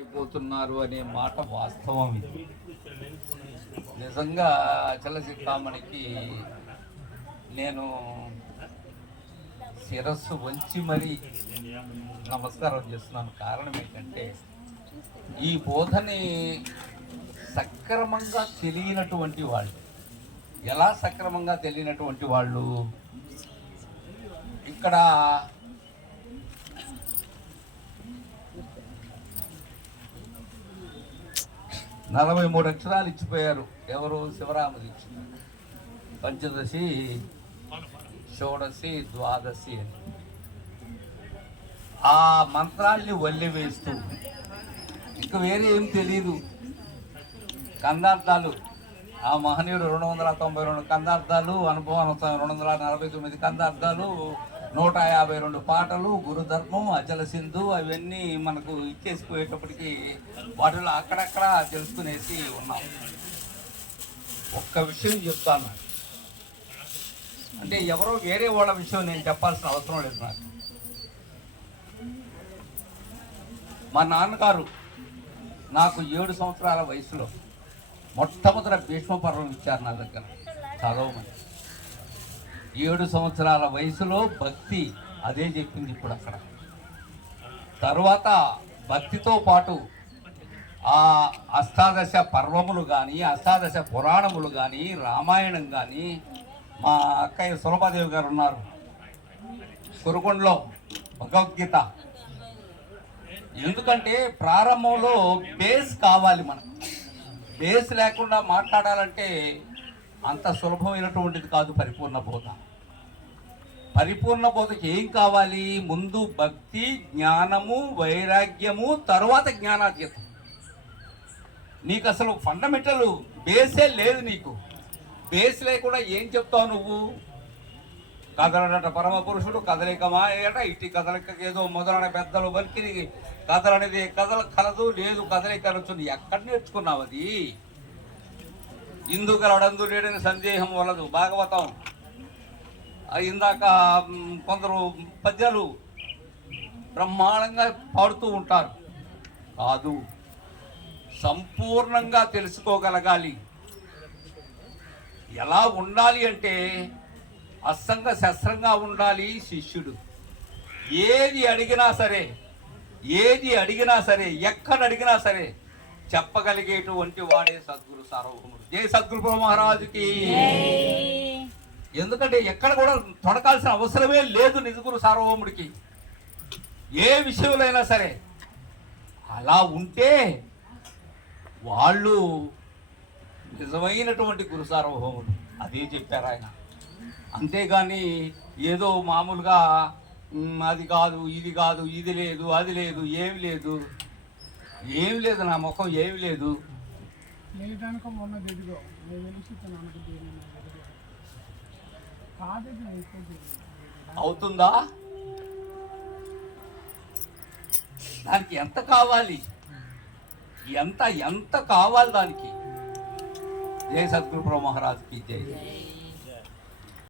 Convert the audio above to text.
అయిపోతున్నారు అనే మాట వాస్తవం. ఇది నిజంగా అచల చింతామణికి నేను శిరస్సు వంచి మరీ నమస్కారం చేస్తున్నాను. కారణం ఏంటంటే ఈ బోధని సక్రమంగా తెలియనటువంటి వాళ్ళు, ఎలా సక్రమంగా తెలియనటువంటి వాళ్ళు ఇక్కడ 43 అక్షరాలు ఇచ్చిపోయారు. ఎవరు? శివరామదీక్ష. పంచదశి, షోడశి, ద్వాదశి అని ఆ మంత్రాల్ని వల్లి వేస్తూ ఇంక వేరే ఏం తెలీదు. కందార్థాలు ఆ మహనీయుడు 292 కందార్థాలు, అనుభవం 249 కందార్థాలు, 152 పాటలు, గురుధర్మం, అచల సింధు అవన్నీ మనకు ఇచ్చేసిపోయేటప్పటికి వాటిలో అక్కడక్కడ తెలుసుకునేసి ఉన్నాం. ఒక్క విషయం చెప్తాను, అంటే ఎవరో వేరే వాళ్ళ విషయం నేను చెప్పాల్సిన అవసరం లేదు. నాకు మా నాన్నగారు నాకు 7 సంవత్సరాల వయసులో మొట్టమొదట భీష్మ పర్వం ఇచ్చారు నా దగ్గర చదవమని. 7 సంవత్సరాల వయసులో భక్తి అదే చెప్పింది ఇప్పుడు అక్కడ. తర్వాత భక్తితో పాటు ఆ అష్టాదశ పర్వములు కానీ, అష్టాదశ పురాణములు కానీ, రామాయణం కానీ, మా అక్కయ్య సులభాదేవి గారు ఉన్నారు కురుకొండలో, భగవద్గీత. ఎందుకంటే ప్రారంభంలో బేస్ కావాలి. మనకు బేస్ లేకుండా మాట్లాడాలంటే అంత సులభమైనటువంటిది కాదు పరిపూర్ణ బోధ. పరిపూర్ణ బోధకి ఏం కావాలి? ముందు భక్తి, జ్ఞానము, వైరాగ్యము, తరువాత జ్ఞానాతీతం. నీకు అసలు ఫండమెంటల్ బేసే లేదు. నీకు బేస్ లేకుండా ఏం చెప్తావు నువ్వు? కదలడట పరమ పురుషుడు, కదలికమాయట, ఇటు కదలికకి ఏదో మొదలైన పెద్దలు వరికి కదలనేది కలదు, లేదు కదలిక అనొచ్చు. ఎక్కడ నేర్చుకున్నావు అది? ఇందు గలడందు లేడని సందేహం వలదు, భాగవతం. ఇందాక కొందరు పద్యాలు బ్రహ్మాండంగా పాడుతూ ఉంటారు. కాదు, సంపూర్ణంగా తెలుసుకోగలగాలి. ఎలా ఉండాలి అంటే అస్సంగ శస్త్రంగా ఉండాలి శిష్యుడు. ఏది అడిగినా సరే, ఎక్కడ అడిగినా సరే చెప్పగలిగేటువంటి వాడే సద్గురు సార్వభౌముడు. జై సద్గురు మహారాజుకి. ఎందుకంటే ఎక్కడ కూడా తొడకాల్సిన అవసరమే లేదు నిజగురు సార్వభౌముడికి. ఏ విషయంలో అయినా సరే అలా ఉంటే వాళ్ళు నిజమైనటువంటి గురు సార్వభౌముడు. అదే చెప్పారు ఆయన. అంతేగాని ఏదో మామూలుగా అది కాదు, ఇది కాదు, ఇది లేదు, అది లేదు, ఏమి లేదు, నా ముఖం ఏమి లేదు. అవుతుందా? దానికి ఎంత కావాలి? ఎంత కావాలి దానికి? జై సద్గురు మహారాజుకి జై.